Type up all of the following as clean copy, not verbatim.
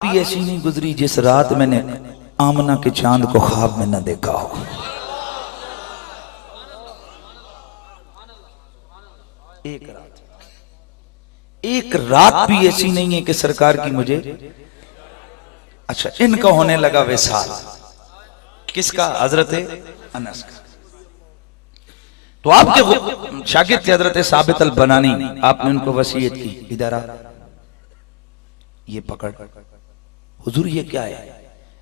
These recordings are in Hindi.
भी ऐसी नहीं गुजरी जिस रात मैंने आमना के चांद को ख्वाब में न देखा हो। एक रात भी ऐसी नहीं है कि सरकार की मुझे अच्छा इनका होने लगा विसाल। किसका? हजरत अनस का। तो आपके शागिर्द थे हजरत साबित अल बनानी, आपने उनको वसीयत की इधर आ, ये पकड़ हुजूर ये क्या है?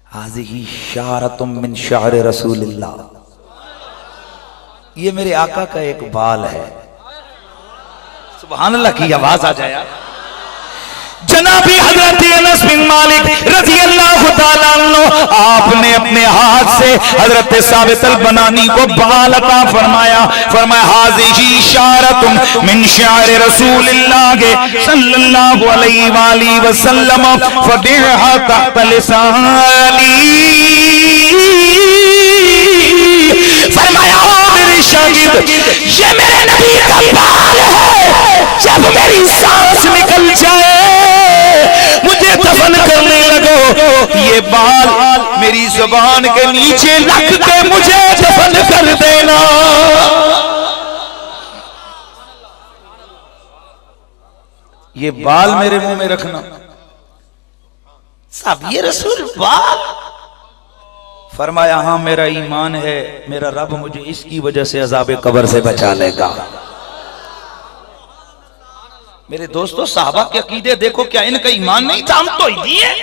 हाज़िही शारतुम मिन शार रसूलिल्लाह, ये मेरे आका का एक बाल है। सुभान अल्लाह की आवाज आ जाए। जनाबी हजरत अनस बिन मालिक रज़ी अल्लाह तआला अन्हु, आपने अपने हाथ से हजरत साबित अल बनानी को बाल अता फरमाया। फरमाया हाज़िही शारतुम मिन शार रसूलिल्लाह सल्लल्लाहु अलैहि वसल्लम फदिहा तहत लिसानी। फरमाया मेरे शागिर्द, ये मेरे नबी का बाल है। जब मेरी सांस निकल जाए मुझे दफन करने लगो, ये बाल मेरी जुबान के नीचे रख के मुझे दफन कर देना। ये बाल मेरे मुंह में रखना। साहब ये रसूल बाल? फरमाया हाँ मेरा ईमान है, मेरा रब मुझे इसकी वजह से अज़ाब कब्र से बचा लेगा। मेरे दोस्तों साहबा के अकीदे देखो, क्या इनका ईमान नहीं था हम तो ही है?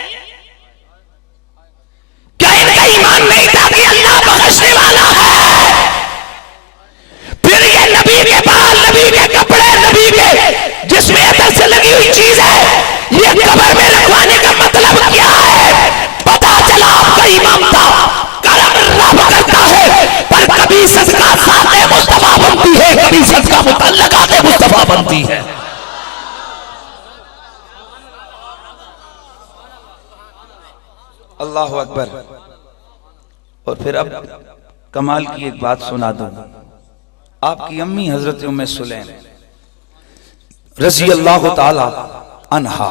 क्या इनका ईमान नहीं था कि अल्लाह बख्शने वाला है? फिर ये नबी के बाल, नबी के कपड़े, नबी के जिसमें अदर से लगी हुई चीज है, ये कब्र में रखवाने का मतलब क्या है? पता चला आपका ईमान था, करम रब करता है, पर कभी सदका साथे मुस्तफा बनती है, कभी सदका मुतल्लकाते मुस्तफा बनती है। अल्लाहु अकबर। और फिर अब कमाल की एक बात सुना दूं। आपकी अम्मी हजरत उम्मे सुलैम रज़ी अल्लाह ताला अन्हा,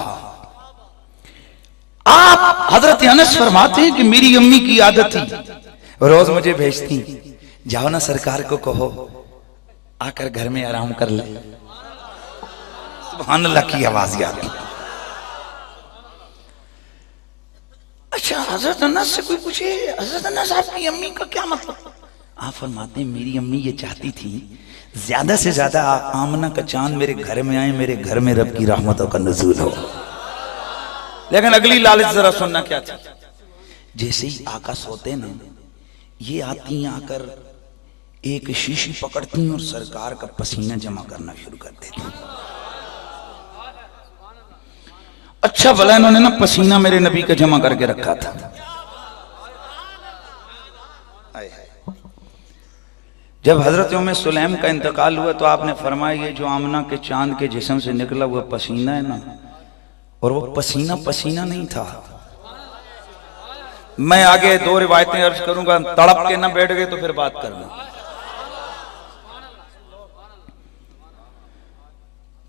आप हजरत अनस फरमाते हैं कि मेरी अम्मी की आदत थी, रोज मुझे भेजती, जाओ ना सरकार को कहो आकर घर में आराम कर ले। सुभान अल्लाह की आवाज याद। अच्छा हजरत अनस से कोई पूछे हजरत अनस आपकी अम्मी का क्या मतलब? आप फरमाते हैं मेरी अम्मी ये चाहती थी ज्यादा से ज्यादा आमना का चांद मेरे घर में आए, मेरे घर में रब की रहमतों का नुज़ूल हो। लेकिन अगली लालच जरा सुनना क्या था। जैसे ही आका सोते ना, ये आती आकर एक शीशी पकड़ती और सरकार का पसीना जमा करना शुरू कर देती। अच्छा भला इन्होंने ना पसीना मेरे नबी का जमा करके रखा था। जब हजरत उम्मे सुलैम का इंतकाल हुआ तो आपने फरमाया ये जो आमना के चांद के जिस्म से निकला हुआ पसीना है ना, और वो पसीना पसीना नहीं था। मैं आगे दो रिवायतें अर्ज करूंगा, तड़प के ना बैठ गए तो फिर बात करना।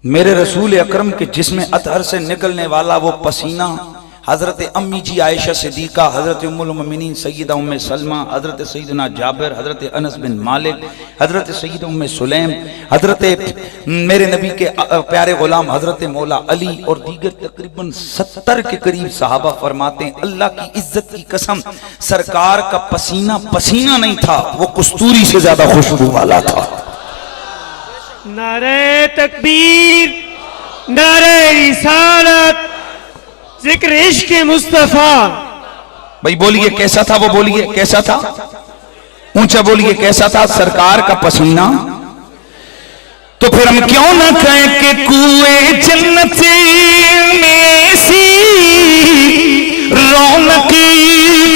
मेरे रसूल अकरम के जिस्म अतहर से निकलने वाला वो पसीना हजरत अम्मी जी आयशा सिद्दीका, हजरत उम्मुल मोमिनीन सैयदा उम्मे सलमा, हजरत सैयदना जाबिर, हजरत अनस बिन मालिक, हजरत सैयदा उम्मे सुलैम, हजरत मेरे नबी के प्यारे गुलाम हजरत मौला अली और दीगर तकरीबन 70 के करीब सहाबा फरमाते हैं अल्लाह की इज्जत की कसम सरकार का पसीना पसीना नहीं था, वो कस्तूरी से ज्यादा खुशबू वाला था। नारे तकबीर, नारे रिसालत, जिक्र इश्क मुस्तफा। भाई बोलिए कैसा था? वो बोलिए कैसा था? ऊंचा बोलिए कैसा था? सरकार का पसीना। तो फिर हम क्यों ना कहें कि कुएं जन्नत में सी रौनक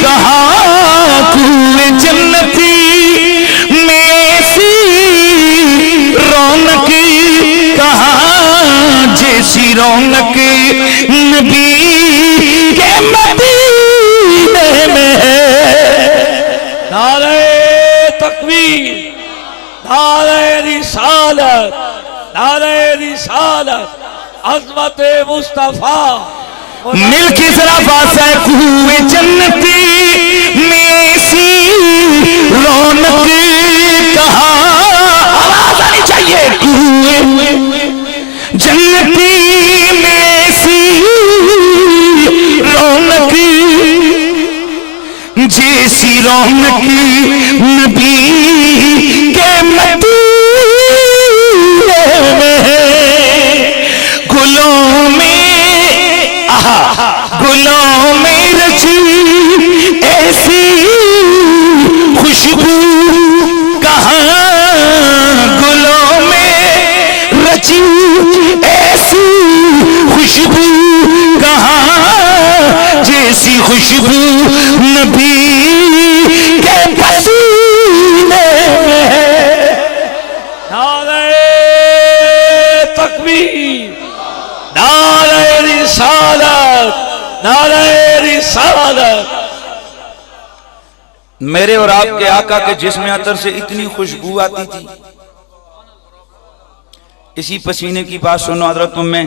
कहाँ, कुएं जन्नत में सी रौनक कहाँ, जैसी रौनक नबी के मदीने में है। नारे तकबीर, नारे रिसालत, नारे रिसालत, अज़मत मुस्तफा। मिल के जरा वासा कुएं जन्नती में सी रौनक कहाँ, आवाज आनी चाहिए, कुएं जन्नती में सी रौनक जैसी रौनक नबी के मदीने में, गुलों में गुलों में रची ऐसी खुशबू कहाँ, गुलों में रची ऐसी खुशबू कहाँ, जैसी खुशबू नबी के पसीने में। नारे तकबीर, नारे रिसालत, नारे रिसालत। मेरे और आपके आका के जिस्म अतर से इतनी खुशबू आती थी। इसी पसीने की बात सुनो हजरत में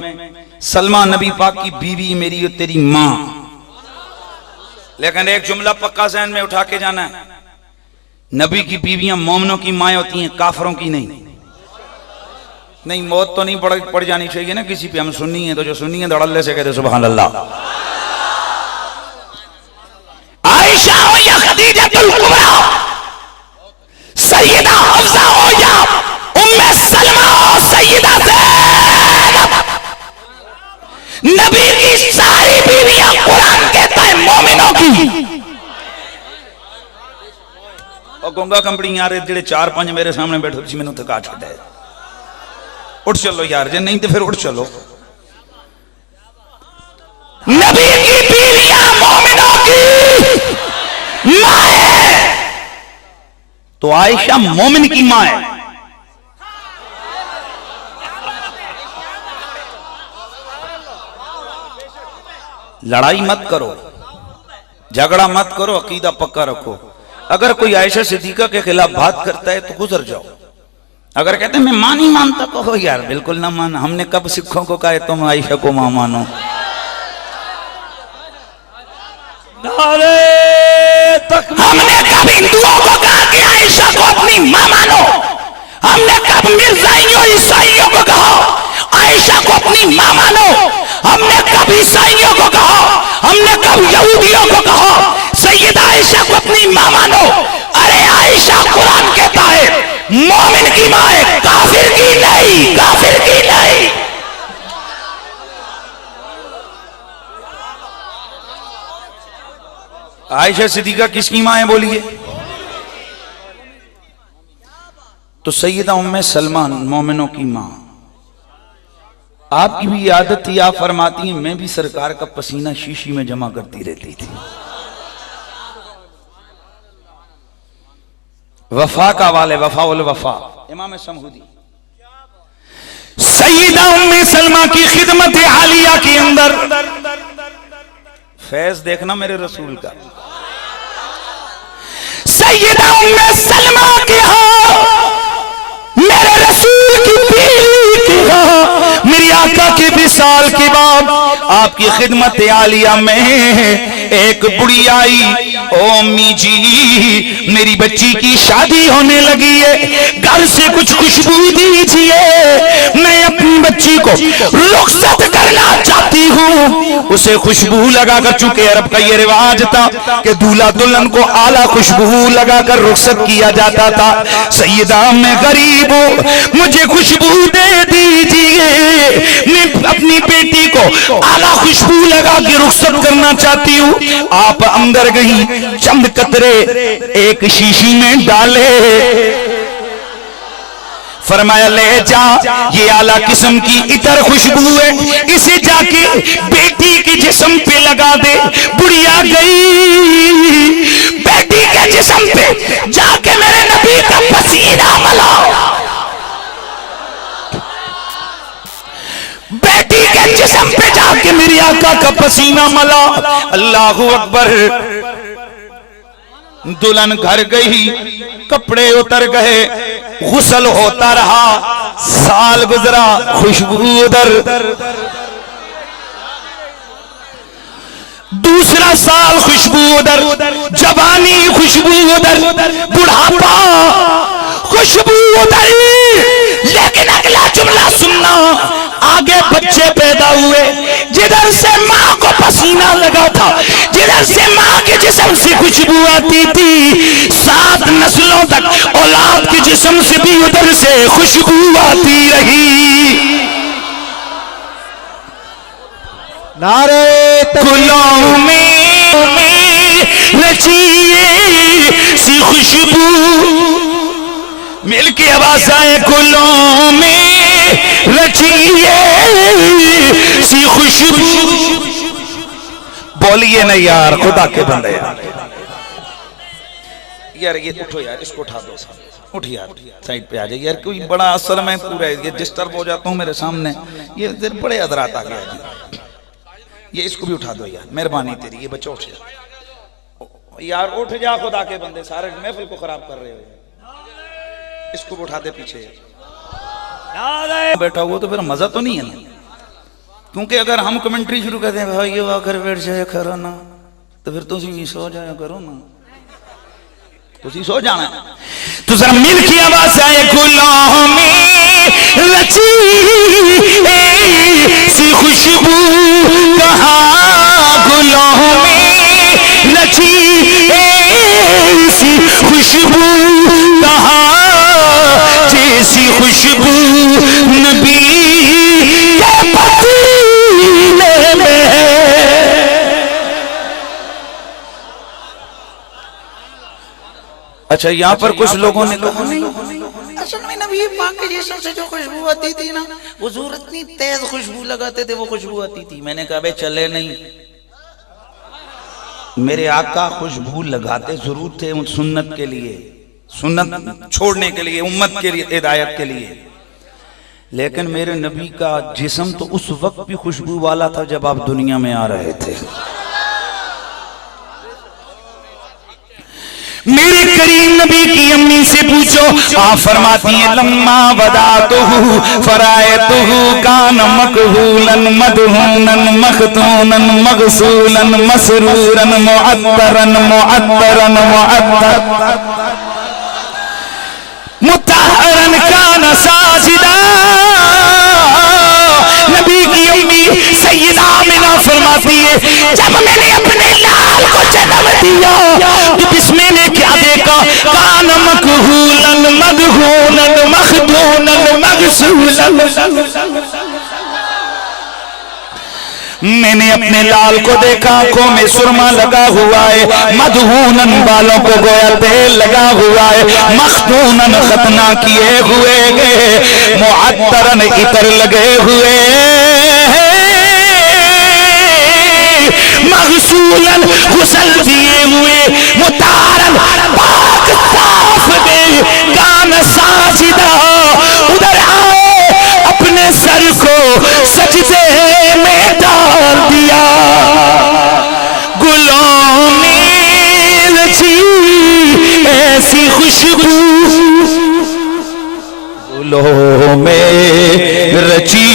सलमा नबी पाक की बीवी मेरी और तेरी मां, लेकिन एक जुमला पक्का ज़हन में उठा के जाना है, नबी की बीवियां मोमिनों की माएँ होती हैं, काफरों की नहीं। नहीं, मौत तो नहीं पड़ जानी चाहिए ना किसी पे, हम सुन्नी है तो जो सुन्नी है धड़ल्ले से कहते सुभान अल्लाह। आयशा हो या खदीजतुल कुबरा, सैयदा हफ्सा हो या उम्मे सलमा हो, सैयदा ज़ैनब, नबी की सारी बीवियां कुरान कहता है मोमिनों की। और गोंगा कंपनी यार जेड़े 4-5 मेरे सामने बैठे थे मैंने थका छड्या, उठ चलो यार, जे नहीं तो फिर उठ चलो। नबी की बीवियां मोमिनों की मां है, तो आयशा मोमिन की मां है। लड़ाई मत करो, झगड़ा मत करो, अकीदा पक्का रखो। अगर कोई आयशा सिद्दीका के खिलाफ बात करता है तो गुजर जाओ। अगर कहते हैं मैं मां नहीं मानता, कहो यार बिल्कुल ना मान, हमने कब सिखों को कहा तुम आयशा को मां मानो। नारे तकबीर, हमने कब हिंदुओं को कहा कि आयशा को अपनी मां मानो, हमने कब मिर्जाइयों ईसाइयों को कहा आयशा को अपनी मां मानो, हमने कब ईसाइयों को कहा, हमने कब यहूदियों को कहा सैयदा आयशा को अपनी मां मानो। अरे आयशा कुरान कहता है मोमिन की मां है, काफिर की नहीं, काफिर की नहीं। आयशा सिद्दीका किसकी मां है बोलिए? तो सैयदा उम्मे सलमान मोमिनों की मां। आपकी भी आदत थी, आप फरमाती हैं मैं भी सरकार का पसीना शीशी में जमा करती रहती थी। वफा का वाले वफा उल वफा इमाम समहूदी। सैयदा उम्मे सलमा की खिदमत आलिया के अंदर फैज देखना मेरे रसूल का। सैयदा उम्मे सलमा के मेरे रसूल की बीवी के मेरी आका के विसाल के बाद आपकी खिदमत आलिया में एक बुढ़ी आई, ओ अम्मी जी मेरी बच्ची की शादी होने लगी है, घर से कुछ खुशबू दीजिए, मैं अपनी बच्ची को रुखसत करना चाहती हूँ। उसे खुशबू लगाकर, चूंकि अरब का ये रिवाज था कि दूल्हा दुल्हन को आला खुशबू लगाकर रुखसत किया जाता था। सैयदा मैं गरीब हूँ, मुझे खुशबू दे दीजिए, मैं अपनी बेटी को आला खुशबू लगा के रुखसत करना चाहती हूँ। आप अंदर गई, चंद कतरे एक शीशी में डाले, फरमाया ले जा, ये आला किस्म की इतर खुशबू है, इसे जाके बेटी के जिस्म पे लगा दे। बुढ़िया गई, बेटी के जिस्म पे जाके मेरे नबी का पसीना मलाओ, बेटी के जिस्म पे जाके मेरी आका का पसीना मला। अल्लाहू अकबर। दुल्हन घर गई, कपड़े उतर गए, गुस्ल होता रहा, साल गुजरा, खुशबू उधर। दूसरा साल खुशबू उधर, जवानी खुशबू उधर, बुढ़ापा खुशबू उधर। लेकिन अगला जुमला सुनना, आगे बच्चे पैदा हुए, जिधर से माँ को पसीना लगा था, जिधर से माँ के जिस्म से खुशबू आती थी, 7 नस्लों तक औलाद के जिस्म से भी उधर से खुशबू आती रही। नारे गुलों में रचिए सी खुशबू, मिल के आवाज आए, गुलों में रचिए सी खुशबू। बोलिए ना यार, खुदा के बंदे यार, ये उठो यार, इसको उठा दो, उठ यार, साइड पे आ जाइए यार। कोई बड़ा असल में पूरा ये डिस्टर्ब हो जाता हूँ मेरे सामने, ये बड़े अदरात आ गया जी। ये इसको भी उठा दो यार, मेहरबानी तेरी, ये बच्चों उठ यार, उठ जा खुदा के बंदे, सारे महफिल को खराब कर रहे हो। इसको भी उठा दे पीछे, बैठा हुआ तो फिर मजा तो नहीं है ना, क्योंकि अगर हम कमेंट्री शुरू करते हैं, भाई ये आकर बैठ जाए करो ना, तो फिर तुम सो जाया करो ना, तुम सो जाना। तो जरा मिल की आवाज आए, गुलों में रची सी खुशबू, कहाँ गुलों में रची सी खुशबू, कहाँ जैसी खुशबू नबी के पसीने में। अच्छा, यहाँ पर कुछ लोगों ने कहा असल में नबी पाक के जिस्म से जो खुशबू आती थी ना, हुजूर इतनी तेज खुशबू लगाते थे, वो खुशबू आती थी। मैंने कहा बे चले नहीं, मेरे आका खुशबू लगाते जरूर थे उन सुन्नत के लिए, सुन्नत छोड़ने के लिए, उम्मत के लिए, हिदायत के लिए, लेकिन मेरे नबी का जिस्म तो उस वक्त भी खुशबू वाला था जब आप दुनिया में आ रहे थे। मेरे करीम नबी की अम्मी से पूछो, आप फरमाती हैं लम्मा वदातुहु फरायतुहु कान मकहूलन मदहूनन मखतूनन मगसूलन मसरूरन मुअत्तरन मुअत्तरन मुअत्तर मुतहरन कान साजिदा। नबी की अम्मी सैयदा आमिना फरमाती है, जब मैंने अपने लाल को जन्म दिया तो इसमें ने क्या देखा, कान मकहूलन मदहूनन मखदूनन मगसूलन। मैंने अपने लाल को देखा, आंखों में सुरमा लगा हुआ है, मदहूनन बालों को गोया तेल लगा हुआ है, मखदूनन खतना किए हुए, मुअत्तरन इतर लगे हुए, मगसूलन गुसल दिए हुए, मुतारन पाक साफ दे, कान साजिदा उधर आए, अपने सर को सजदे में डाल दिया। गुलों में रची ऐसी खुशबू, गुलों में रची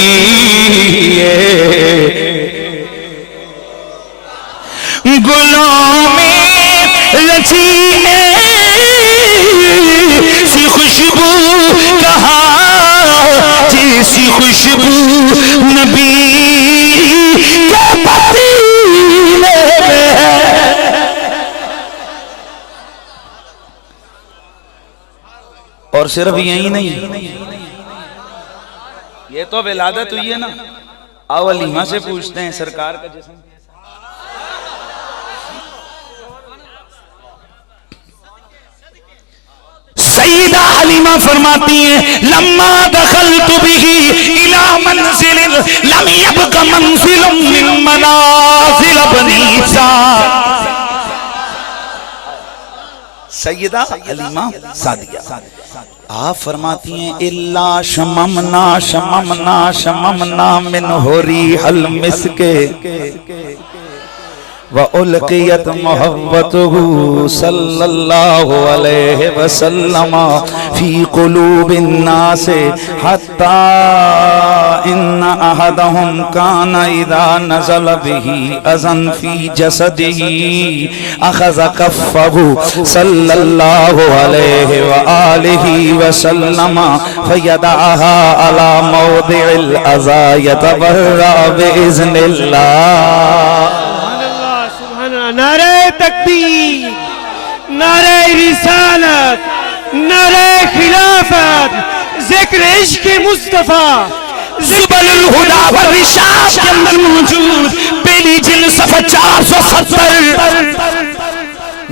गुलों में रची ऐसी खुशबू, कहाँ जैसी खुशबू नबी के पसीने में। और सिर्फ यही नहीं, ये तो विलादत हुई है ना, अवलीमा से पूछते हैं सरकार का जिस्म। सईदा हलीमा फरमाती हैं, लम्मा दखलतु बिही इला मंजिलिन लम यबका मंजिलुम मिन मनाजिल बनी साद। सईदा हलीमा सादिया आप फरमाती हैं, इल्ला शममना शममना शममना मिन होरी हल मिसके व उल्कियत मोहब्बतहू सल्लल्लाहु अलैहि वसल्लम फी कुलूबिन नास हत्ता इन्ना अहदहुम काना इदा नज़ल बिही अज़न फी जसदिही अखज़ कफ़्फ़हु सल्लल्लाहु अलैहि व आलिहि वसल्लम फयदअहा अला मौदिइल अज़ा यतबर्रा बिइज़्निल्लाह। नारे तकबीर, नारे रिसालत, नारे खिलाफत, जिक्र इश्क़ मुस्तफ़ा, जुबलुल हुदा व रिशाद के अंदर मौजूद पहली जिल्द सफ़ा 470।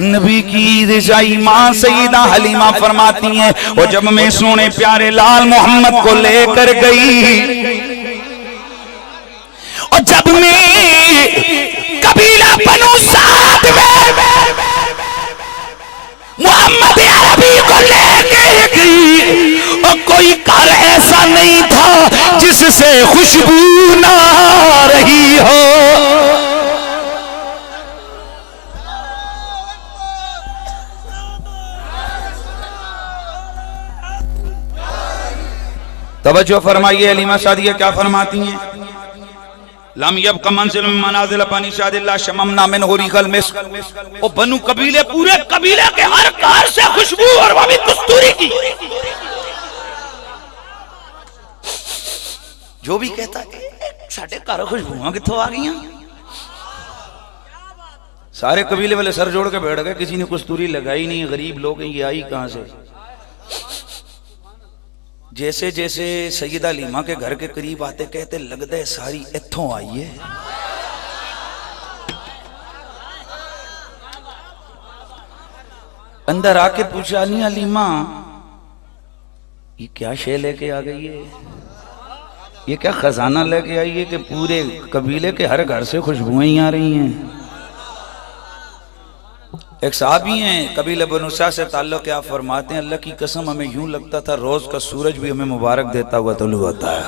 नबी की रिजाई माँ सईदा हलीमा फरमाती हैं, और जब मैं सोने प्यारे लाल मोहम्मद को लेकर गई, और जब मैं कबीला बनु साद में मोहम्मद अरबी को लेके गई, और कोई घर ऐसा नहीं था जिससे खुशबू ना रही हो। तवज्जो फरमाइए, हलीमा सादिया क्या फरमाती हैं? लम यबक़ मंज़िल मिन मनाज़िल बनी शादिल्लाह शममना मिनहु रिहल मिस्क। ओ बनु कबीले, पूरे कबीले के हर घर से खुशबू, और वो भी कस्तूरी की। जो भी कहता है साडे घर खुशबुआं कित्थों आ गईयां, सारे कबीले वाले सर जोड़ के बैठ गए, किसी ने कस्तूरी लगाई नहीं। गरीब लोग हैं, ये आई कहां से? जैसे जैसे सैयदा हलीमा के घर के करीब आते कहते लगता है सारी इत्थों आई है। अंदर आके पूछा, नहीं हलीमा ये क्या शे लेके आ गई है, ये क्या खजाना लेके आई है कि पूरे कबीले के हर घर से खुशबुएं आ रही हैं? एक साहबी हैं कबीले बनु साद से ताल्लुक, क्या फरमाते हैं, अल्लाह की कसम हमें यूं लगता था रोज का सूरज भी हमें मुबारक देता हुआ तुलू होता है।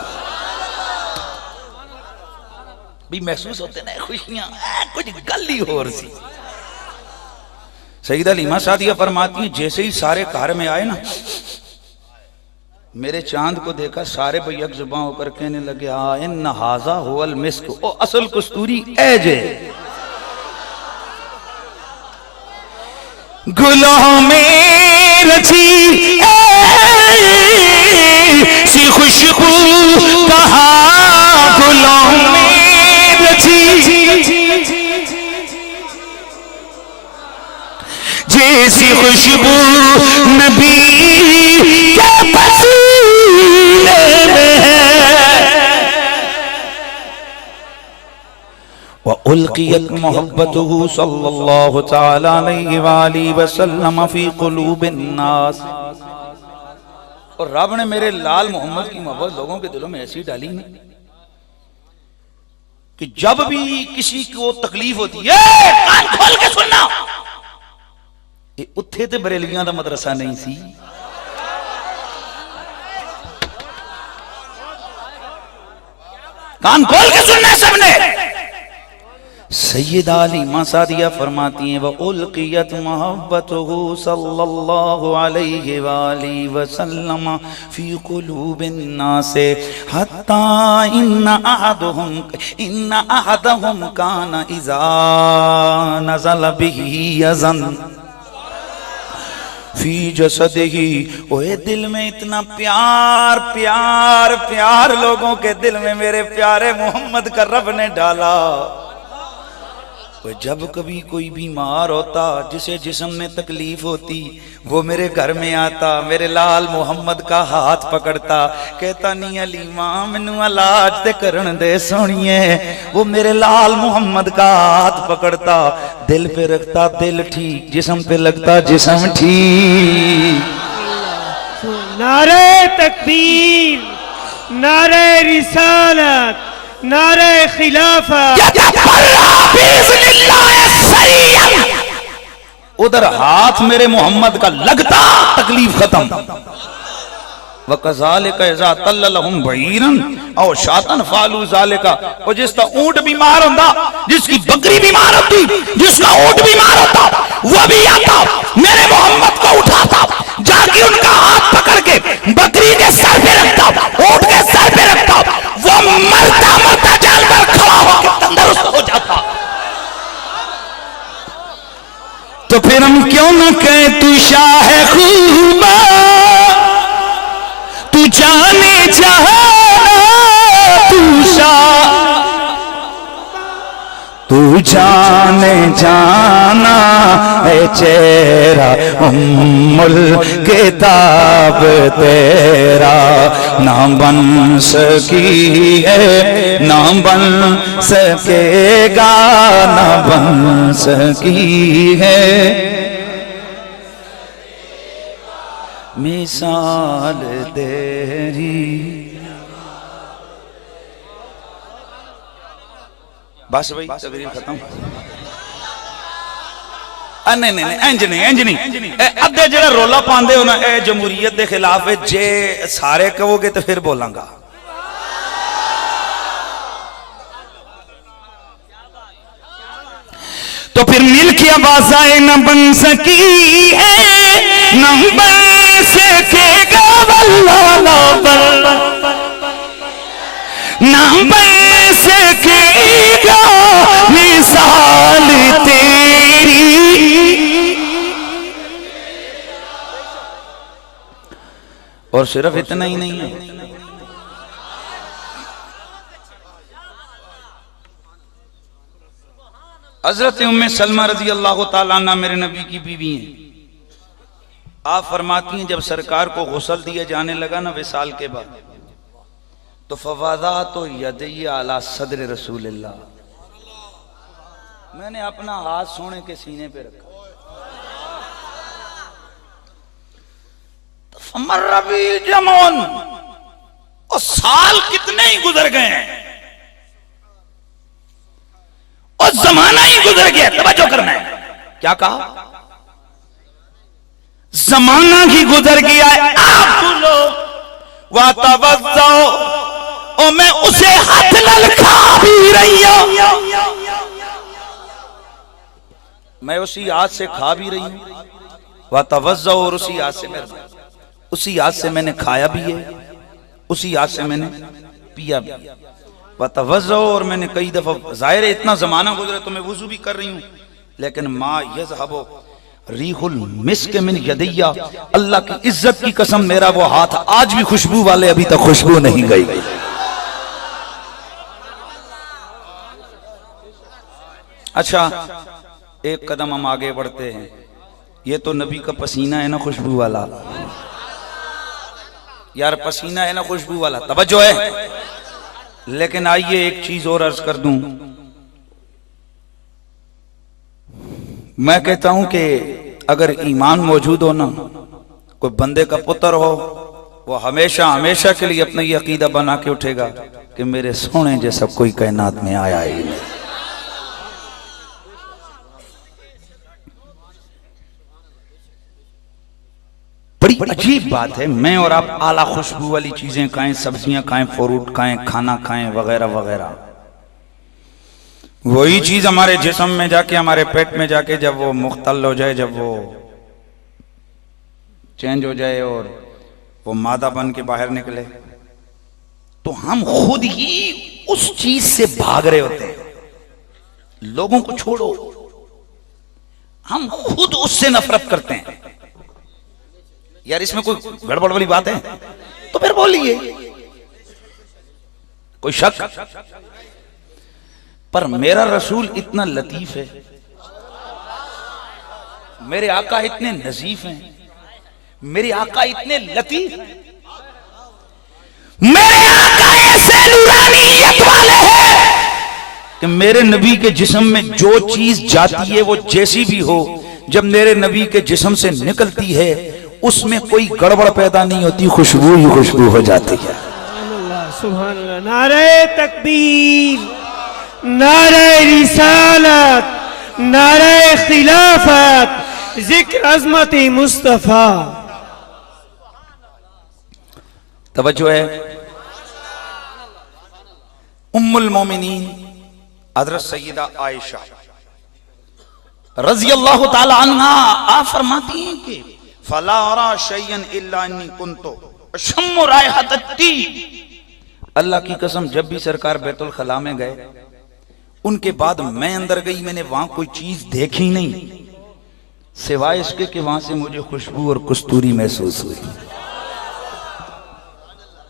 भी महसूस होते ना खुशियां, कुछ गली हो रही। सईदा हलीमा सादिया फरमाती हैं, जैसे ही सारे घर में आए ना, मेरे चांद को देखा, सारे भैया जुबान होकर कहने लगे, इन्न हाज़ा हुवल मिस्क, ओ असल कस्तूरी ऐजे गुलों में रची सी खुशबू, कहाँ गुलों में रची जैसी खुशबू नबी के पसीने में है। व उल्कियत मोहब्बतहू सल्लल्लाहु तआला अलैहि वाली वसल्लम फी कुलूबिन नास। और रब ने मेरे लाल मोहम्मद की मोहब्बत लोगों के दिलों में ऐसी डाली नहीं कि जब भी किसी को तकलीफ होती है, कान खोल के सुनना, ये उत्थे ते बरेलियां दा मदरसा नहीं सी। कान खोल के सुनना सबने। सैयदा हलीमा सादिया फरमाती हैं, व उल्कियत मोहब्बतहू सल्लल्लाहु अलैहि वाली वसल्लम फी कुलूबिन नास हत्ता इन्ना अहदहुम काना इज़ा नज़ल बिही अज़न फी जसदिही। ओए दिल में इतना प्यार प्यार प्यार लोगों के दिल में मेरे प्यारे मोहम्मद का रब ने डाला। जब कभी कोई बीमार होता, जिसे जिस्म में तकलीफ होती, वो मेरे घर में आता, मेरे लाल मोहम्मद का हाथ पकड़ता, कहता नहीं हलीमा मैनू इलाज ते करन दे सोनिए। वो मेरे लाल मोहम्मद का हाथ पकड़ता, दिल पे रखता दिल ठीक, जिस्म पे लगता जिस्म ठीक। नारे तकबीर, नारे रिसालत, नारे खिलाफत। उधर हाथ मेरे मोहम्मद का लगता, तकलीफ खत्म। वकज़ालिका इज़ा तल्ललहुम बईरन और शातन फालू ज़ालिका। और जिसका ऊंट बीमार होता, जिसकी बकरी बीमार होती, जिसका ऊंट बीमार होता, वो भी आता मेरे मोहम्मद को उठाता, जाके उनका हाथ पकड़ के बकरी के सर पे रखता, ऊंट के सर पे रखता, वो मरता मरता जानवर खड़ा होकर तंदुरुस्त हो जाता। तो फिर हम क्यों न कहें तू शाह खूबा, तू जाने जहां, तू शाह, तू जाने जाना है चेहरा उम्मुल किताब तेरा, ना बन सकी है ना बन सकेगा, ना बन सकी है मिसाल तेरी। बस भाई तकरीर खत्म। नहीं नहीं इंज नहीं इंज नहीं, अद्धे जेड़ा रोला पांदे हो ना ए जमहूरियत के खिलाफ है, जे सारे कहोगे तो फिर बोलांगा। तो फिर मिल के आवाज़ाएं न बन सकी है, न बन सकेगा वल्लाह, न बन सकेगा मिसाल तेरी। और सिर्फ इतना ही नहीं है, हजरत उम्मे सलमा रजी अल्लाह ताला अन्हा मेरे नबी की बीवी हैं। आप फरमाती हैं जब सरकार को गुस्ल दिया जाने लगा ना विसाल के बाद, तो फवादा तो यदैया अला सदर रसूलिल्लाह, मैंने अपना हाथ सोने के सीने पे रखा। तो रबी जमोन, और साल कितने ही गुजर गए हैं और जमाना ही गुजर गया। तवज्जो करना है, क्या कहा? जमाना ही गुजर गया है। आप बोलो वा तवज्जो, और मैं उसे हाथ ललका भी रही हूं, मैं उसी हाथ से खा भी रही हूं। वा तवज्जो, और उसी हाथ से मैं, उसी हाथ से मैंने खाया भी है, उसी हाथ से मैंने पिया भी है। वतवज़्ज़ो, और मैंने कई दफा, जाहिर है इतना जमाना गुजरे तो मैं वुजू भी कर रही हूँ, लेकिन माँ यज़हबु रीहुल मिस्क मिन यदैया, अल्लाह की इज्जत की कसम मेरा वो हाथ आज भी खुशबू वाले, अभी तक खुशबू नहीं गई। अच्छा एक कदम हम आगे बढ़ते हैं, ये तो नबी का पसीना है ना खुशबू वाला, यार पसीना है ना खुशबू वाला, तवज्जो है। लेकिन आइए एक चीज और अर्ज कर दूं, मैं कहता हूं कि अगर ईमान मौजूद हो ना, कोई बंदे का पुत्र हो, वो हमेशा हमेशा के लिए अपना ये अकीदा बना के उठेगा कि मेरे सोने जैसा कोई कायनात में आया ही नहीं। बड़ी अजीब बात है, मैं और आप आला खुशबू वाली चीजें खाएं, सब्जियां खाएं, फ्रूट खाएं, खाना खाएं वगैरह वगैरह, वही चीज हमारे जिस्म में जाके, हमारे पेट में जाके जब वो मुख्तल हो जाए, जब वो चेंज हो जाए और वो मादा बन के बाहर निकले, तो हम खुद ही उस चीज से भाग रहे होते हैं। लोगों को छोड़ो, हम खुद उससे नफरत करते हैं। यार इसमें कोई गड़बड़ वाली बात है तो फिर बोलिए, कोई शक? पर मेरा रसूल इतना लतीफ है, मेरे आका इतने नजीफ हैं, मेरे आका इतने लतीफ, मेरे आका ऐसे नूरानियत वाले हैं कि मेरे नबी के जिस्म में जो चीज जाती है वो जैसी भी हो, जब मेरे नबी के जिस्म से निकलती है उसमें कोई गड़बड़ पैदा नहीं होती, खुशबू ही खुशबू हो जाती है। सुभान अल्लाह। नारे तकबीर, नारे रिसालत, नारे खिलाफत, जिक्र अज़मत मुस्तफा। तवज्जो है। उम्मुल मोमिनीन हजरत सैयदा आयशा रजी अल्लाह ताला अन्हा आप फरमाती हैं कि फला अरा शैयन इल्ला अन्नी कुंतु अशम्मु रायहत अत्तीब। अल्लाह की कसम जब भी सरकार बैतुल खला में गए उनके बाद मैं अंदर गई, मैंने वहां कोई चीज देखी नहीं सिवाय इसके कि वहां से मुझे खुशबू और कस्तूरी महसूस हुई।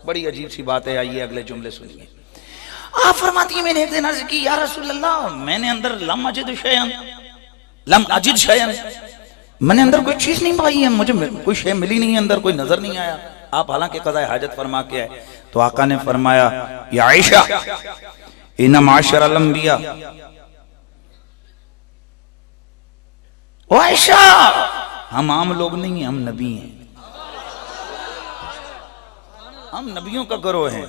बड़ी अजीब सी बात है। आइए अगले जुमले सुनिए। आप फरमाती है मैंने एक दिन अर्ज की या रसूल अल्लाह मैंने अंदर लम अजिद शयन मैंने अंदर कोई चीज नहीं पाई है, मुझे कोई शय मिली नहीं है, अंदर कोई नजर नहीं आया। आप हालांकि कज़ाए हाजत फरमा के आए तो आका ने फरमाया या आयशा इन्ना माशरल अंबिया, ओ आयशा हम आम लोग नहीं हैं, हम नबी हैं, हम नबियों का गिरोह हैं।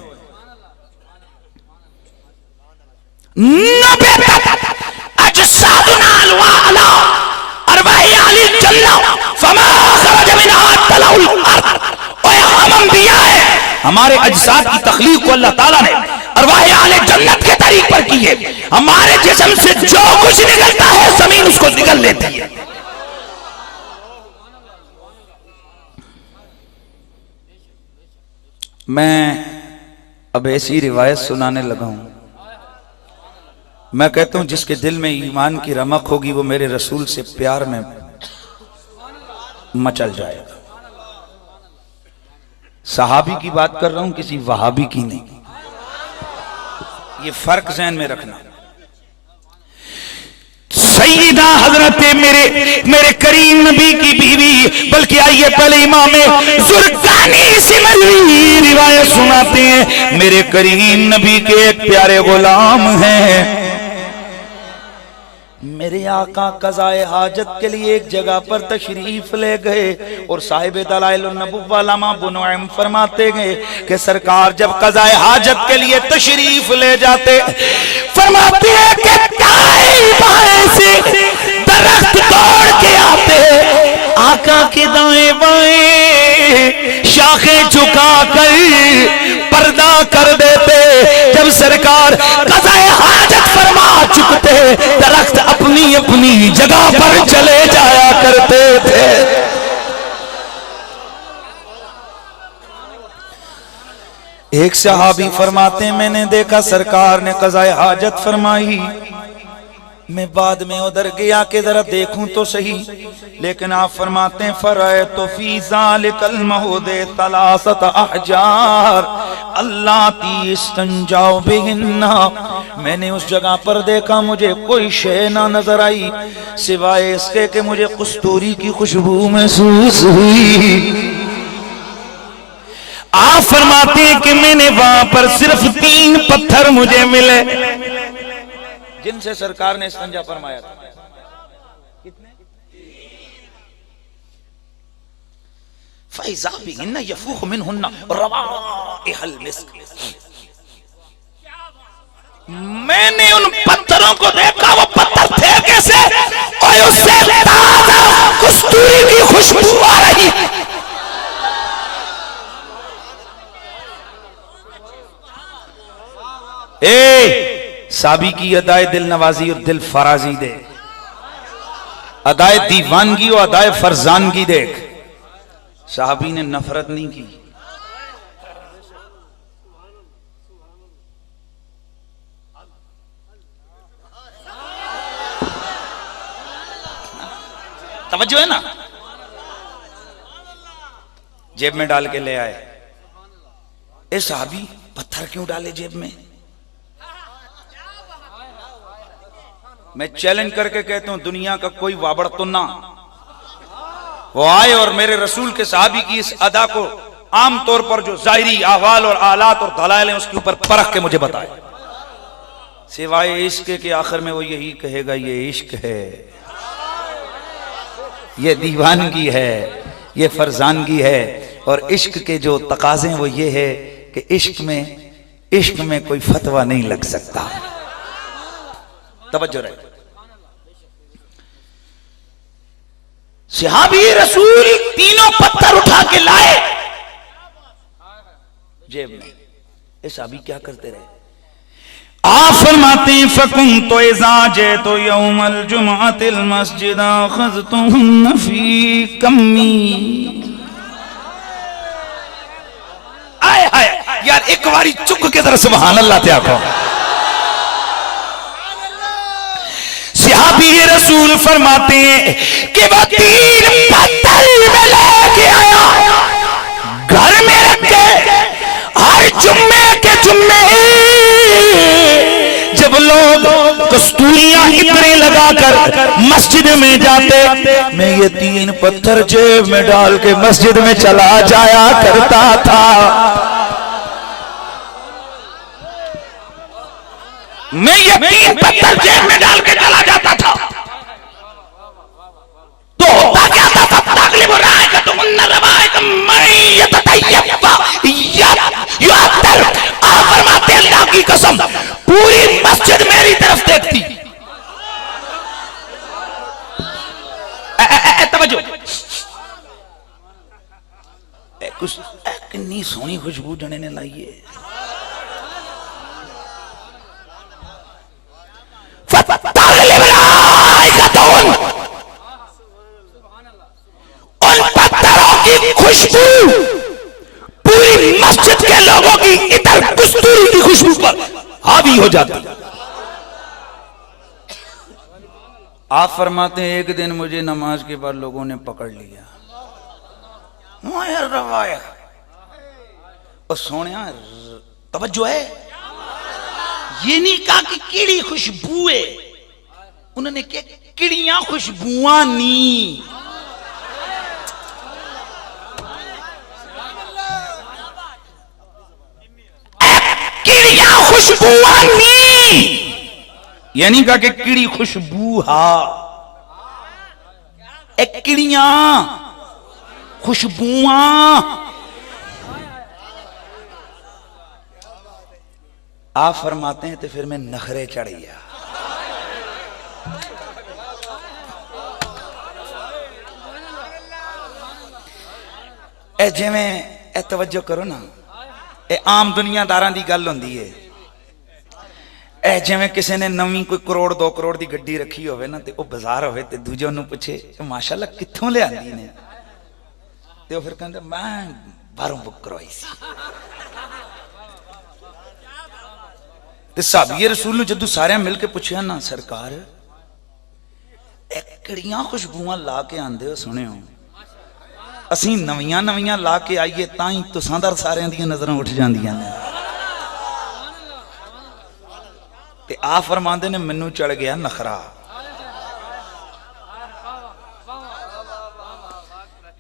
हमारे अजसाद की तख्लीक को अल्लाह ताला ने अरवाह आले जन्नत के तरीक पर की है। हमारे जिस्म से जो कुछ निकलता है जमीन उसको निगल लेती है। मैं अब ऐसी रिवायत सुनाने लगा हूं, मैं कहता हूं जिसके दिल में ईमान की रमक होगी वो मेरे रसूल से प्यार में मचल जाएगा। सहाबी की बात कर रहा हूं, किसी वहाबी की नहीं, ये फर्क ज़हन में रखना। सैयदा हजरत मेरे करीम नबी की बीवी, बल्कि आइए पहले इमाम ज़ुरक़ानी से मरवी रिवायत सुनाते हैं। मेरे करीम नबी के एक प्यारे गुलाम हैं, मेरे आका कज़ाए हाजत के लिए एक जगह पर तशरीफ ले गए और साहिब दलाइलुन नबुव्वा अल्लामा अबू नुअैम फरमाते गए कि सरकार जब कज़ाए हाजत के लिए तशरीफ ले जाते फरमाते हैं कि दाएं बाएं से दरख्त तोड़ के आते, आका के दाएं बाएं शाखें झुका कर पर्दा कर देते। जब सरकार कज़ाए हाजत फरमा चुकते दरख्त अपनी अपनी जगह पर चले जाया करते थे। एक सहाबी फरमाते मैंने देखा सरकार ने कज़ाए हाजत फरमाई, मैं बाद में उधर गया कि जरा देखूं तो सही, लेकिन आप फरमाते हैं फरअयतु फी ज़ालिकल मौदे तलासत अहजार अल्लाती इस्तंजाउ बिहिन्ना। मैंने उस जगह पर देखा मुझे कोई शय ना नजर आई सिवाय इसके कि मुझे कस्तूरी की खुशबू महसूस हुई। आप फरमाते हैं कि मैंने वहां पर सिर्फ 3 पत्थर मुझे मिले जिनसे सरकार ने इस्तंजा फरमाया था। कितने? फैज़ा बिहिन्ना यफूह मिनहुन्ना रवाइहल मिस्क। मैंने उन पत्थरों को देखा, वो पत्थर थे कैसे और उससे ताजा कस्तूरी की खुशबू आ रही। साबी की अदाए दिल नवाजी और दिल फराजी दे, अदाए दीवानगी और अदाए फरजानगी देख। साहबी ने नफरत नहीं की, तवज्जो है ना, जेब में डाल के ले आए। ए साहबी पत्थर क्यों डाले जेब में? मैं चैलेंज करके कहता हूं दुनिया का कोई वाबड़ तो ना वो आए और मेरे रसूल के सहाबी की इस अदा को आम तौर पर जो जाहिरी अहवाल और आलात और दलाइल हैं उसके ऊपर परख के मुझे बताए, सिवाय इश्क के आखिर में वो यही कहेगा ये इश्क है, ये दीवानगी है, ये फरजानगी है। और इश्क के जो तकाजे वो ये है कि इश्क में कोई फतवा नहीं लग सकता। तवज्जो रहे। सहाबी रसूल 3 पत्थर उठा के लाए जेब में। इस अभी क्या करते रहे? आप फरमाते हैं फकुम तो इजाजे तो यौमल जुमातिल मस्जिद अखज़तुहुन्ना फी कम्मी। आए हाय यार, एक बारी चुक के तरह सुभान अल्लाह ते आखो। सहाबी रसूल फरमाते हैं कि वो 3 पत्थर में लेके आया, घर में रखे। हर जुम्मे के जुम्मे जब लोग कस्तूरियां इतने लगाकर मस्जिद में जाते, मैं ये 3 पत्थर जेब में डाल के मस्जिद में चला जाया करता था। मैं ये 3 पत्थर जेब में डाल के चला जाता था। तो होता क्या था? तकलीफ हो रहा है कि तुम न रवाए कि मैं ये ततय्यबा यातर। आप फरमाते हैं अल्लाह की कसम पूरी मस्जिद मेरी तरफ देखती। तवज्जो, कुछ कितनी सोहनी खुशबू जने ने लाई है। उन पत्थरों की खुशबू पूरी मस्जिद के लोगों की इधर कस्तूरी की खुशबू पर हावी हो जाती। आप फरमाते हैं एक दिन मुझे नमाज के बाद लोगों ने पकड़ लिया। रवाया और सोने तवज्जो है, ये नहीं कहा कि कीड़ी खुशबू है, उन्होंने क्या किड़ियां खुशबुआं नी। किड़ियां खुशबुआं नी, ये नहीं कहा कि कीड़ी खुशबू हा, एक किड़ियां खुशबुआं। आप फरमाते हैं तो फिर मैं नखरे चढ़ गया। ए जिवें ए तवज्जो करो ना, ए आम दुनियादारां दी गल हुंदी है। ए जिवें किसी ने नवीं कोई करोड़ 2 करोड़ दी गड्डी रखी होवे ना, ते ओ बाजार होवे ते दूजे नूं पुछे माशाअल्लाह कित्थों लिआंदी ने, ते ओ फिर कहंदा मैं बाहरों बुक करवाई सी। ते साहबी रसूल नूं जदों सारे मिल के पुछया ना, सरकार ए किहड़ियां खुशबूआं ला के आंदे हो, सुनियो असीं नवियां नवियां ला के आईए तां ही तुसां दा सारियां दियां नज़रां उठ जांदियां ने। ते आ फरमांदे ने मैनू चढ़ गया नखरा।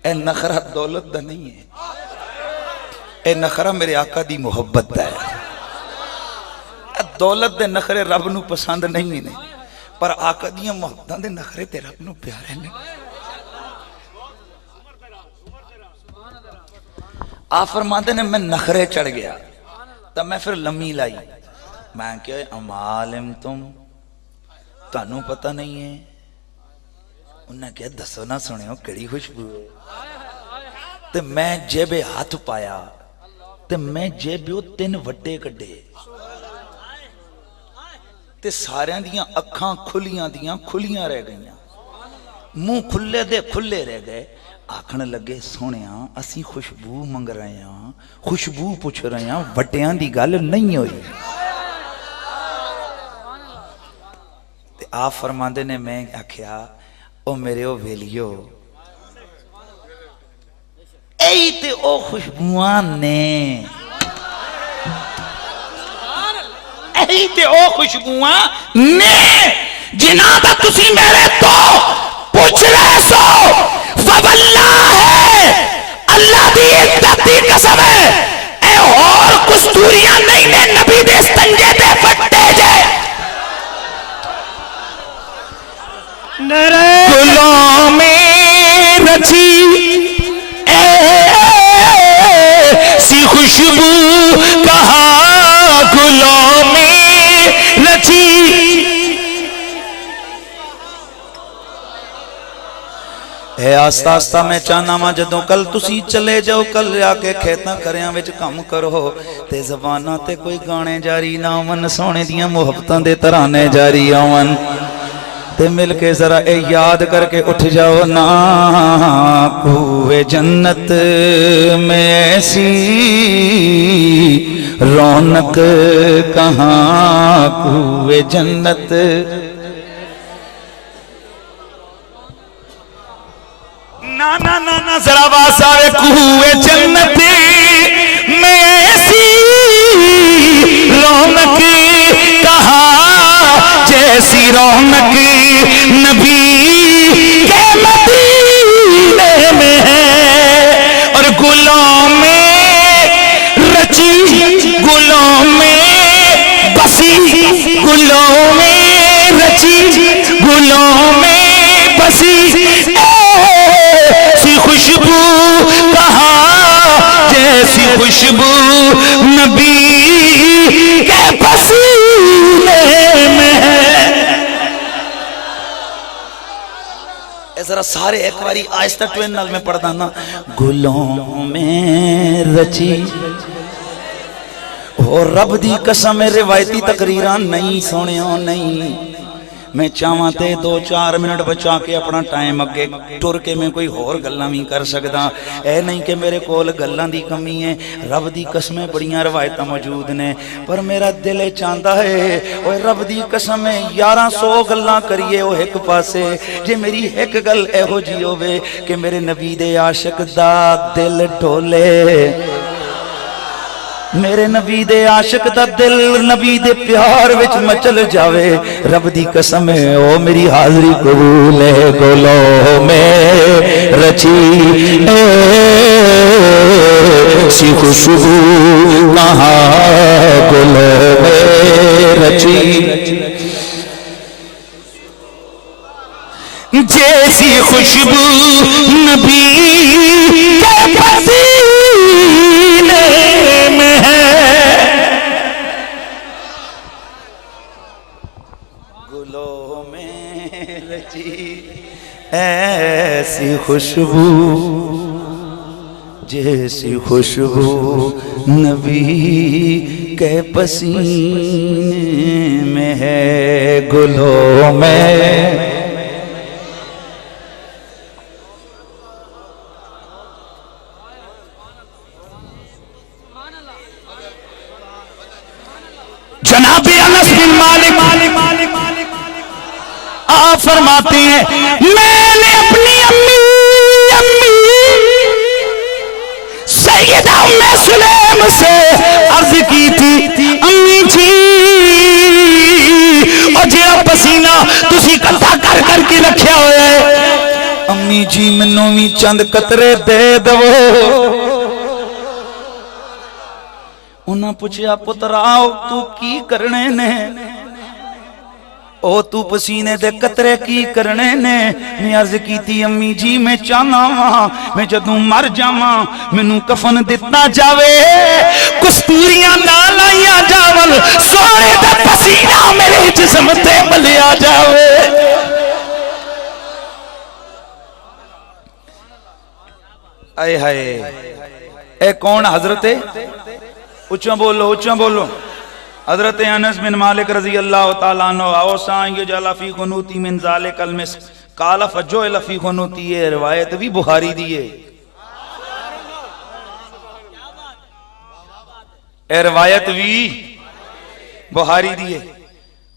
ए नखरा दौलत दा नहीं है, ए नखरा मेरे आका दी मुहब्बत दा है। दौलत दे नखरे रब नू पसंद नहीं ने, पर आका दियां मुहब्बतां दे नखरे ते रब नू प्यारे ने। आ फरमाते ने मैं नखरे चढ़ गया, तब मैं फिर लम्मी लाई। मैं क्या अमालिम तुहानू पता नहीं है? उन्हें क्या दसो ना, सुनियो किहड़ी खुशबू है। ते मैं जेबे हाथ पाया ते मैं जेबे 3 वट्टे कड्डे, ते सारियां दियां अखां खुलियां दियां खुलियां रह गईयां, मुंह खुले दे खुले रह गए। आखन लगे सोनिया असी खुशबू मंग रहे हैं, खुशबू पुछ रहे हैं, वट्टियां दी गल नहीं होई। ते आप फरमांदे ने मैं आख्या ओ मेरे ओ वेलियो, ऐ ते ओ खुशबुआं ने, ऐ ते ओ खुशबुआं ने जिन्हां दा तुसी मेरे तो पूछ रहे सो। वल्लाह अल्लाह दी इज्जत दी कसम है, ए और कस्तूरियां नहीं ने नबी दे संजे दे फट्टे जे। गुलों में रची ऐसी खुशबू कहाँ गुलों में रची। है आस्ता आस्ता मैं चाहना वा जदों कल तुसी चले जाओ, कल आके खेतां करियां विच काम करो ते ज़बानां ते कोई गाने जारी ना होवन, सोने दियां मुहब्बतां दे तराने जारी होवन, ते मिल के जरा ए याद करके उठ जाओ ना, कुए जन्नत में ऐसी रौनक कहाँ, कुए जन्नत ना ना ना ना जरा आवाज आवे, कुए जन्नत में ऐसी रौनक कहाँ, जैसी रौनक नबी के मदीने में है, और गुलों में रची, गुलों में बसी, गुलों में रची, गुलों में बसी, ऐसी खुशबू कहाँ, जैसी खुशबू नबी के पसीने में है। जरा सारे एक बारी आहिस्ता ट्वेन नाल में पढ़दा ना, गुलों में रची, और रब दी कसम रिवायती तकरीरां नहीं सुनियो नहीं, मैं चाहवां ते 2-4 मिनट बचा के अपना टाइम अगे टुर के मैं कोई होर गल्लां भी कर सकदा, ऐ नहीं कि मेरे कोल गल्लां दी कमी है, रब दी कसमें बड़ियां रवायतां मौजूद ने, पर मेरा दिल चाहता है ओए रब दी कसम 1100 गल्लां करिए ओ एक पासे, जे मेरी एक गल एहो जी होवे कि मेरे नबी दे आशिक दा दिल डोले, मेरे नबी दे आशिक दा दिल नबी दे प्यार विच मचल जावे, रब दी कसम है ओ मेरी हाजरी कबूल है, गुलों में रची सी खुशबू कहाँ, गुलों में रची जैसी खुशबू नबी के पसीने में है, गुलों में रची ऐसी खुशबू, जैसी खुशबू नबी के पसीने में है, गुलों में जनाब अनस बिन मालिक आप फरमाते हैं, मैंने अपनी अम्मी सैयदा उम्मे सुलैम से अर्ज की थी, अम्मी जी और जेड़ा पसीना तुसी इकट्ठा कर करके रखा हुआ है, अम्मी जी मैनू भी चंद कतरे दे दवो। उन्हें पूछया पुत्राओ तू की करने ने, ओ तू पसीने दे कतरे की करने ने, मैं अर्ज की थी अम्मी जी मैं चाहना वा मैं जदों मर जावा मैनू कफन दिता जावे, कस्तूरियां ना लाइया जावन, सोने दा पसीना मेरे जिस्म ते मलिया जावे। आए हाय ए कौन हजरत, ऊंचा बोलो ऊंचा बोलो, हजरत अनस बिन मालिक रजी अल्लाह तआला अन्हु औसा यजला फी कुनूती मिन ज़ालिकल मिस काला फजो फी कुनूती, ये रिवायत भी बुखारी दी है, ए रिवायत भी बुखारी दी है।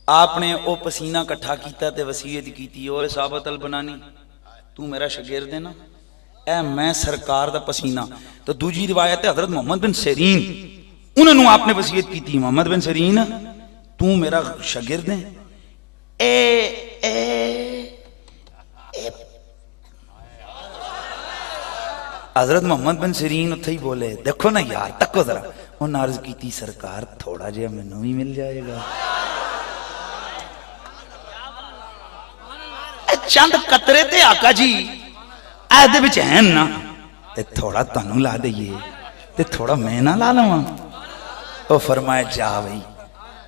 आपने ओ पसीना इकट्ठा कीता ते वसीयत कीती, और साबत अल बनानी तू मेरा शागिर्द है ना, ए मैं सरकार दा पसीना। तो दूजी रिवायत है हजरत मोहम्मद बिन सिरीन, उन्होंने आपने वसीयत की थी, मोहम्मद बिन सिरीन तू मेरा शागिर्द है, हजरत मोहम्मद बिन सिरीन उत्थे ही बोले, देखो ना यार तको जरा, उन्हें अर्ज की थी सरकार थोड़ा जिहा मैनू भी मिल जाएगा, चंद कतरे ते आका जी ऐदे विच हैं ना, ते थोड़ा तुहानू ला दईए ते थोड़ा मैं ना ला लवां। ओ फरमाया जा बई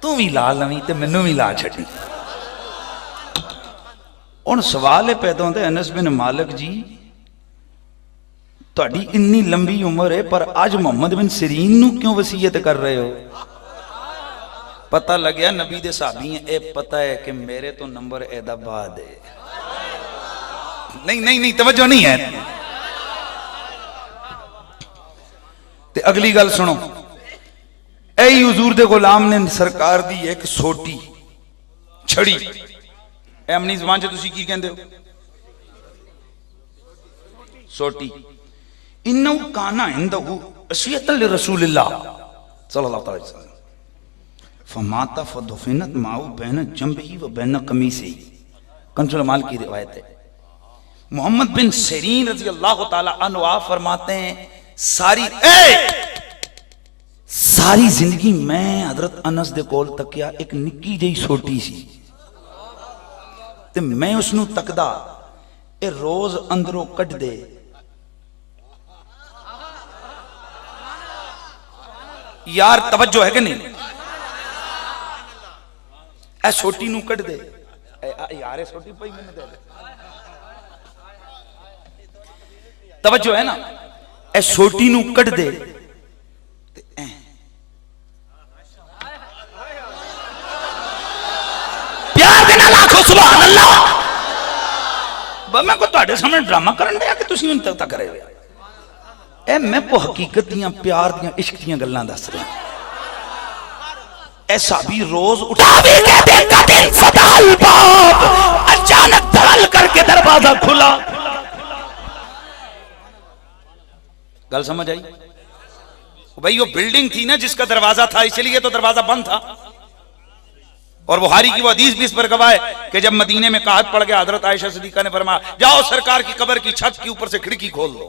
तू भी ला लवी ते मैनू भी ला छड्डी। हुण सवाल है पैदा होंदा, अनस बिन मालिक जी ਤੁਹਾਡੀ ਇੰਨੀ ਲੰਬੀ ਉਮਰ ਹੈ ਪਰ ਅੱਜ ਮੁਹੰਮਦ ਬਿਨ ਸਿਰੀਨ ਨੂੰ ਕਿਉਂ ਵਸੀਅਤ ਕਰ ਰਹੇ ਹੋ? ਪਤਾ ਲੱਗਿਆ ਨਬੀ ਦੇ ਸਾਹਬੀ ਹੈ, ਇਹ ਪਤਾ ਹੈ ਕਿ ਮੇਰੇ ਤੋਂ ਨੰਬਰ ਇਹਦਾ ਬਾਦ ਹੈ। नहीं नहीं नहीं तवज्जो नहीं है। ते अगली गल सुनो, ऐ हुजूर दे गुलाम ने सरकार दी एक सोटी छड़ी, ऐ अपनी ज़बान च तुसी की कहंदे हो? सोटी। इन्नहु काना इंदहु असियतन लिरसूलिल्लाह सल्लल्लाहु अलैहि वसल्लम फमाता फदफिनत माउ बैन जंबिही व बैन कमीसी। कंजुल माल की रिवायत है। मोहम्मद बिन सिरीन रजी अल्लाह ताला अन्हु फरमाते हैं सारी जिंदगी मैं हजरत अनस दे कोल तकिया, एक निक्की जी छोटी सी ते मैं उसनू तकदा, ए रोज अंदरों कट दे, यार तवज्जो है कि नहीं? ए छोटी नू कट दे यार, ए छोटी पई मैंने दे तवज्जो है ना, ए छोटी नू कट दे प्यार दे नाल आखो सुभान अल्लाह। मैं को तुहाडे सामने ड्रामा करन दिया कि तुसीं हुण तक करे हुए? ए मैं को हकीकत दियां प्यार दियां इश्क दियां गल्लां दस रहा। ऐसा भी रोज उठा अचानक धड़ल करके दरवाजा खुला। गल समझ आई भाई? वो बिल्डिंग थी ना जिसका दरवाजा था, इसलिए तो दरवाजा बंद था। और बुखारी की वो हदीस भी इस पर गवाह है कि जब मदीने में कहत पड़ गया, हजरत आयशा सिद्दीका ने फरमाया जाओ सरकार की कब्र की छत के ऊपर से खिड़की खोल दो।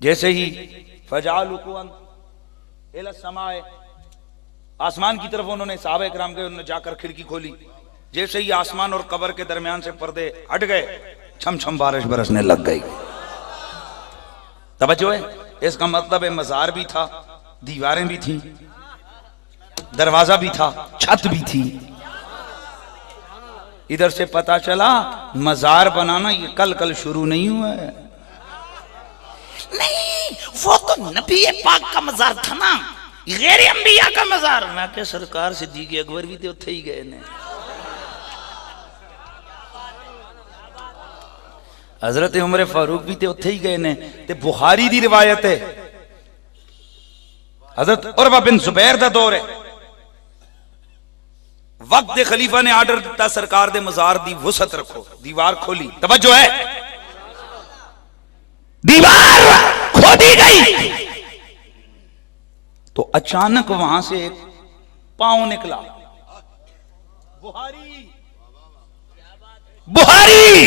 जैसे ही समाए, आसमान की तरफ उन्होंने सहाबा इकराम के उन्होंने जाकर खिड़की खोली। जैसे ही आसमान और कब्र के दरमियान से पर्दे हट गए, छम छम बारिश बरसने लग गई। तवज्जो है? इसका मतलब है मजार भी था, दीवारें भी थी, दरवाजा भी था, छत भी थी। इधर से पता चला मजार बनाना ये कल कल शुरू नहीं हुआ है। नहीं, वो तो नबी पाक का मजार था ना, गैर अंबिया का मजार। मैं के सरकार सिद्दीक अकबर भी तो उथे ही गए ने, हजरत उमर फारूक भी तो उथे ही गए ने। ते बुखारी दी रिवायत है, हजरत उरवा बिन जुबैर दा दौर है, वक्त दे खलीफा ने आर्डर दिता सरकार दे मजार दी वसत रखो, दीवार खोली। तवज्जो है? दीवार खोदी गई तो अचानक वहां से एक पांव निकला। बुखारी,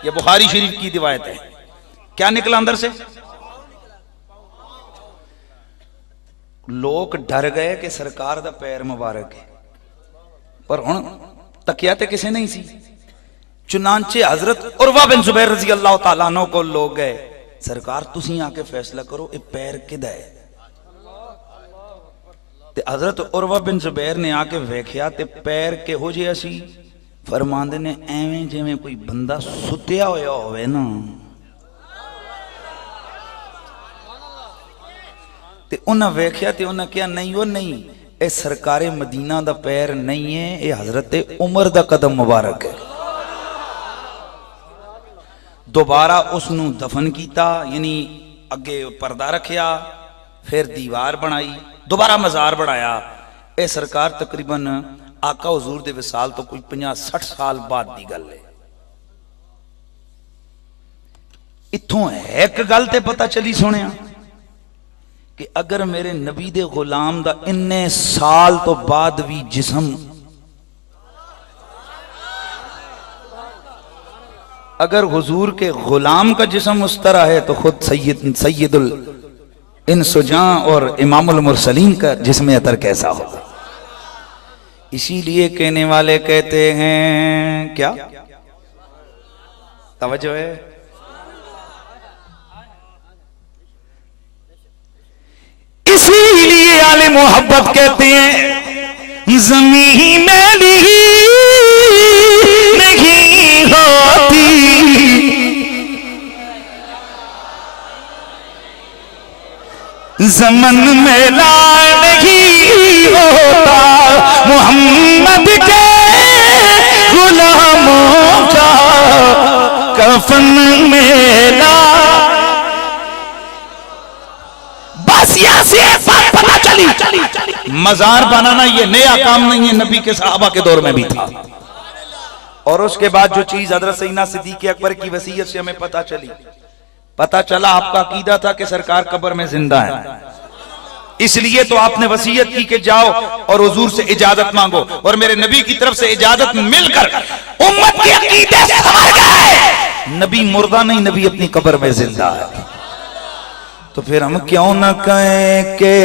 ये बुखारी शरीफ की रिवायत है। क्या निकला अंदर से? लोग डर गए कि सरकार दा पैर मुबारक है, पर हुण तकिया ते किसे नहीं सी। चुनांचे हजरत उरवा बिन जुबैर रजी अल्लाह तआला अन्हु को लोग गए, सरकार तुसी आके फैसला करो ये पैर किदा है। ते हजरत उरवा बिन जुबैर ने आके वेख्या ते पैर किहो जिहा सी, फरमांदे ने एवें जिवें कोई बंदा सुत्या होया होवे ना। ते उन्हें वेख्या ते उन्हें कहा नहीं वो नहीं, ये सरकारे मदीना दा पैर नहीं है, ये हजरत उमर दा कदम मुबारक है। दोबारा उसनू दफन किया, यानी अगे पर्दा रखिया, फिर दीवार बनाई, दोबारा मजार बनाया। ये सरकार तकरीबन आका हुजूर दे विसाल तो कोई 50-60 साल बाद दी गल है। इत्थों एक गल ते पता चली सुनिया कि अगर मेरे नबी दे गुलाम दा इन्ने साल तो बाद भी जिस्म, अगर हुजूर के गुलाम का जिस्म उस तरह है तो खुद सैयदुल इंसुजां और इमामुल मुरसलीन का जिस्म अतर कैसा होगा। इसीलिए कहने वाले कहते हैं क्या, तवज्जो है? इसीलिए आले मोहब्बत कहते हैं ज़मीन मैली नहीं होती, ज़मन में ला नहीं होता मोहम्मद के गुलामों का कफन में ला। बस यहाँ से एक बात पता चली, मजार बनाना ये नया काम नहीं है, नबी के सहाबा के दौर में भी था। और उसके बाद जो चीज हजरत सैयदना सिद्दीक़ अकबर की वसीयत से हमें पता चला आपका अकीदा था कि सरकार कब्र में जिंदा है, इसलिए तो आपने वसीयत की कि जाओ और हुजूर से इजाजत मांगो, और मेरे नबी की तरफ से इजाजत मिलकर उम्मत के अकीदे संवर गए। नबी मुर्दा नहीं, नबी अपनी कब्र में जिंदा है। तो फिर हम क्यों न कहें के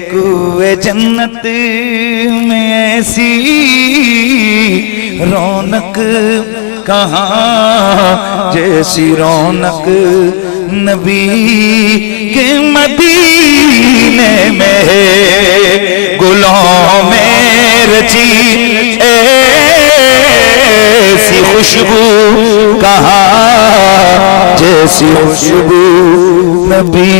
कुए जन्नत में ऐसी रौनक कहाँ जैसी रौनक नबी के मदीने में है। गुलों में रची ऐसी खुशबू कहाँ जैसी खुशबू नबी